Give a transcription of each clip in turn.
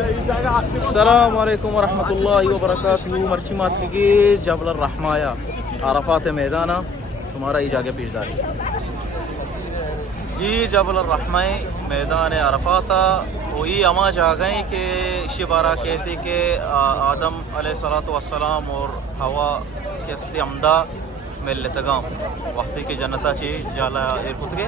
السلام عليكم ورحمة الله وبركاته. مرچی مات کی جبل الرحمایا عرفات میدانا شمارا ای جاگے پیشداری یہ جبل الرحماء میدان عرفاتا وہی اما جاگیں کہ شبارہ کہتے کہ آدم علیہ الصلوۃ والسلام اور ہوا کے استعمدا ملتگام وقتی کی جنتا چی جالا ایرپوت کے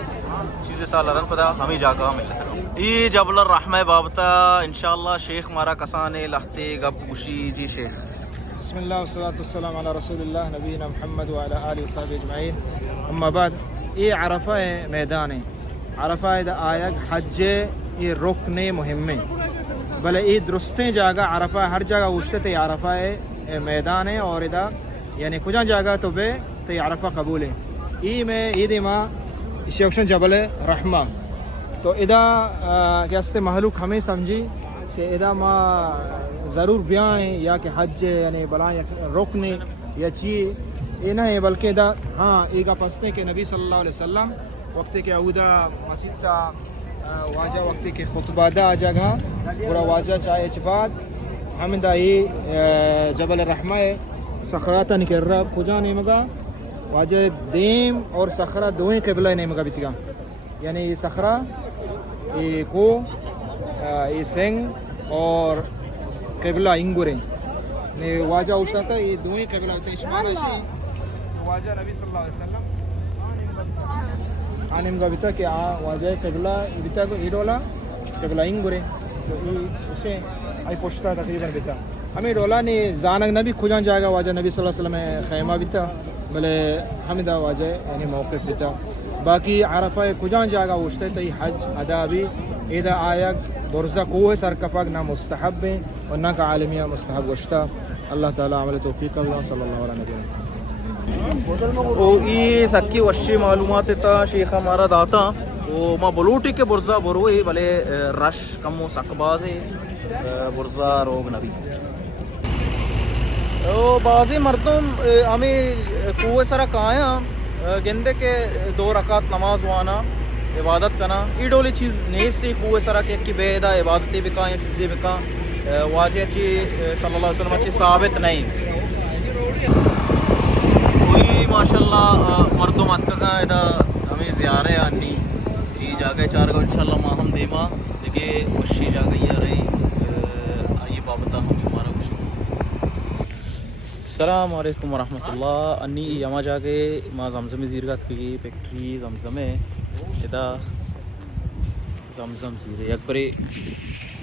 چیزیں سال رن پدا ہمیں جاگا ملتگام یہ جبل الرحماء بابتا انشاءاللہ شیخ مارا کسانے لہتے گب گوشی جی شیخ. بسم الله والصلاة والسلام على رسول الله نبينا محمد وعلى آله وصحبه أجمعين. أما بعد إيه عرفة ميداني عرفة إذا آيك حج إيه ركن مهمة بل إيه درستين جاگا عرفة هر جاگا وشتة عرفة ميداني اور إذا يعني كجان جاگا تو بي تي عرفة قبولة إيه میں إيه دي ما شيخشن جبل رحمة تو إذا کیسے محلوق ہمیں سمجھی کہ اذا ما ضرور بیائیں یا کہ حج یعنی بلائیں یا رکن یا چیز یہ نہیں بلکہ اذا ہاں ایک پستے کہ نبی صلی اللہ علیہ وسلم وقت کے اودہ مسجد کا واجہ وقت کے خطبہ دا جگہ پورا واجہ چاہے بعد ہم دا یہ جبل الرحمہ صخرات نکر رہا کجا نہیں مگا واجہ دیم اور صخرہ دوئیں قبلہ نہیں مگا بیتگا یعنی یہ صخرہ یہ کو یہ سنگ اور قبلہ انگوریں نے واجہ اوشتا تھا یہ دوئیں قبلہ ہوتا ہے اشمان ایسی واجہ نبی صلی اللہ علیہ وسلم آنیم کا بیتا کہ واجہ قبلہ بیتا کو ایڈولا قبلہ انگوریں تو یہ اسے آئی پوشتا تقریباً بیتا ہمیں ڈولا نے زانک نبی کھجان جائے گا واجہ نبی صلی اللہ علیہ وسلم خیمہ بیتا بلے ہمیں دا واجہ یعنی موقف بیتا باقی عرفہ کھجان جائے گا اوشتا ہے حج ادا بھی اذا آیک برزا قوه سرکپاک نا مستحب ہے اور نا کا عالمیہ مستحب گوشتا اللہ تعالی عمل توفیق اللہ صلی اللہ علیہ وسلم. او ای سکی وشی معلومات تا شیخ ہمارا داتا او ما بلوٹی کے برزا بروئی بلے رش کمو سکبازے برزا روگ نبی او بازی مردم ہمیں قوه سرا کایا گندے کے 2 رکعت نماز وانا عبادت کرنا ای ڈولی چیز نیستی کوئے سرا کہ کی بیدہ عبادتی بکا یا چیزیں بکا واجہ چی صلی اللہ علیہ وسلم چی ثابت نہیں کوئی ماشاءاللہ مردمات کا ایدہ ہمیں زیارے آنی ای جاگے 4 گا انشاءاللہ ما ہم دیما دیکھے وشی جاگئی آ رہی آئیے بابتا ہم شمارا وشی. السلام علیکم ورحمۃ اللہ. انی یما جاگے ما زمزم زیرگات کی فیکٹری زمزم ہے ادا زمزم زیرے یک بری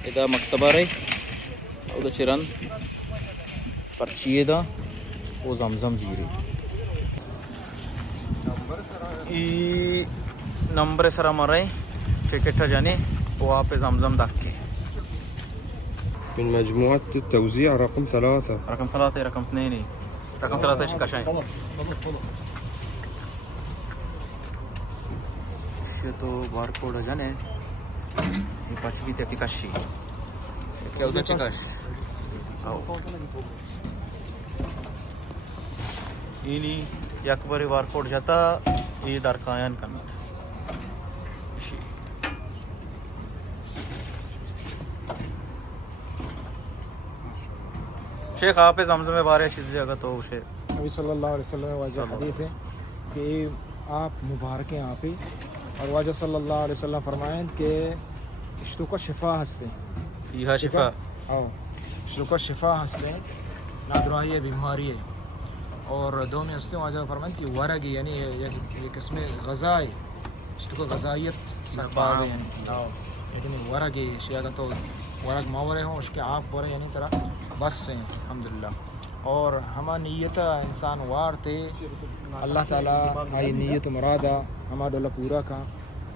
ادا مکتبہ رہے او چرن پرچی دا او زمزم زیرے ای نمبر سرا مرے ٹکٹ جانے وہ آپ زمزم داکے من مجموعة التوزيع رقم 3 رقم 3 رقم 2 رقم 3 كشاين تو باركود جانے یہ پچوی تے کشی کیا ادھر چکش اینی یک باری بارکوڈ جاتا یہ درکایان کنت شیخ آپ زمزم بارے چیز جگہ تو شیخ نبی صلی اللہ علیہ وسلم واجہ حدیث ہے کہ آپ مبارک ہیں آپ ہی اور واجہ صلی اللہ علیہ وسلم فرمائیں کہ اشتو کا شفا ہستے یہ شفا اشتو کا شفا ہستے نادرائی بیماری ہے اور دو میں ہستے واجہ فرمائیں کہ ورگی یعنی یہ قسم غذا ہے اشتو کا غذائیت سرپاز ہے یعنی ورگی شیعہ تو ورگ مورے ہوں اس کے آپ بورے یعنی طرح بس ہیں الحمدللہ اور ہما نیتا انسان وار تے اللہ تعالیٰ آئی نیت مرادہ ہما ڈولا پورا کا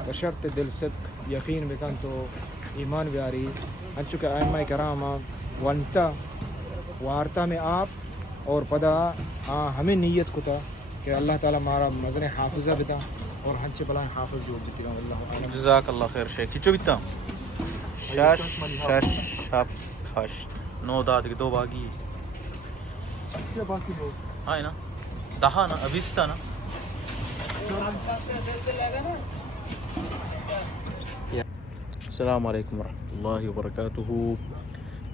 بشرط دل صدق یقین بکن تو ایمان بیاری انچو کہ ائمہ کرامہ ونتا وارتا میں آپ اور پدا ہمیں نیت کتا کہ اللہ تعالیٰ مارا مزن حافظہ بتا اور ہنچے بلائیں حافظ جو بتی گا اللہ جزاک اللہ خیر شیخ چچو بیتا شش شپ ہش 9 داد کے 2 باگی کیا باقی ہو ہاں نا 10 نا 20 تا نا السلام علیکم ورحمۃ اللہ وبرکاتہ.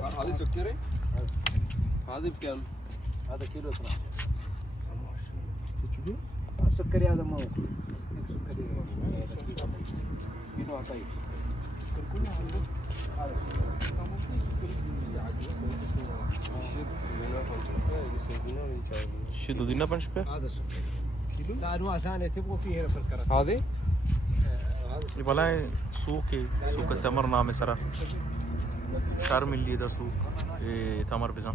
هذه سكري هذه بكم؟ هذا كيلو ترى السكري هذا ما هو سكري كيلو طيب شي دو دينا بنش به هذا كيلو لا انواع ثانيه تبغوا فيه هنا في الكرت هذه؟ يبقى سوق التمر نام سرا شهر ملي ده سوق تمر بزم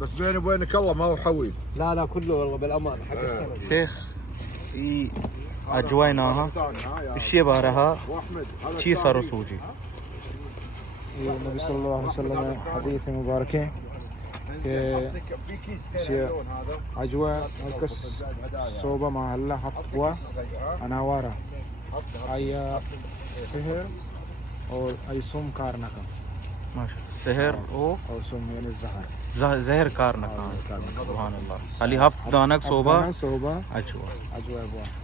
بس بيني وبينك الله ما هو حويل. لا كله والله بالامان حق السنه شيخ في أجواءنا الشيء بارها شيء صار سوجي النبي صلى الله عليه وسلم حديث مبارك أجواء الكس صوبة مع الله حطوة أنوارة أي سهر أو أي سوم كارنكا ما شاء الله سهر أو سوم يعني الزهر زهر كارنكا سبحان الله علي هفت دانك صوبة أجواء أبوه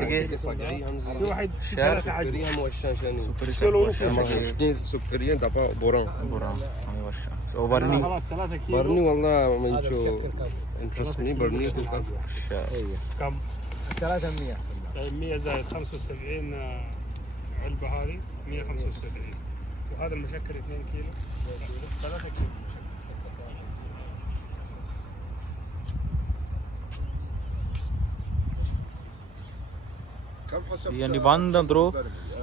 دقيقة صقري همزه في واحد شعر سكريها موشاشاني سكري سكريين دابا بوران برا هاي وشا وبرني خلاص 3 كيلو برني والله من شو انفسني برني كم 300 طيب 100 زائد 75 علبة هذه 175 وهذا المشكل 2 كيلو 3 كيلو مشكل يعني بند درو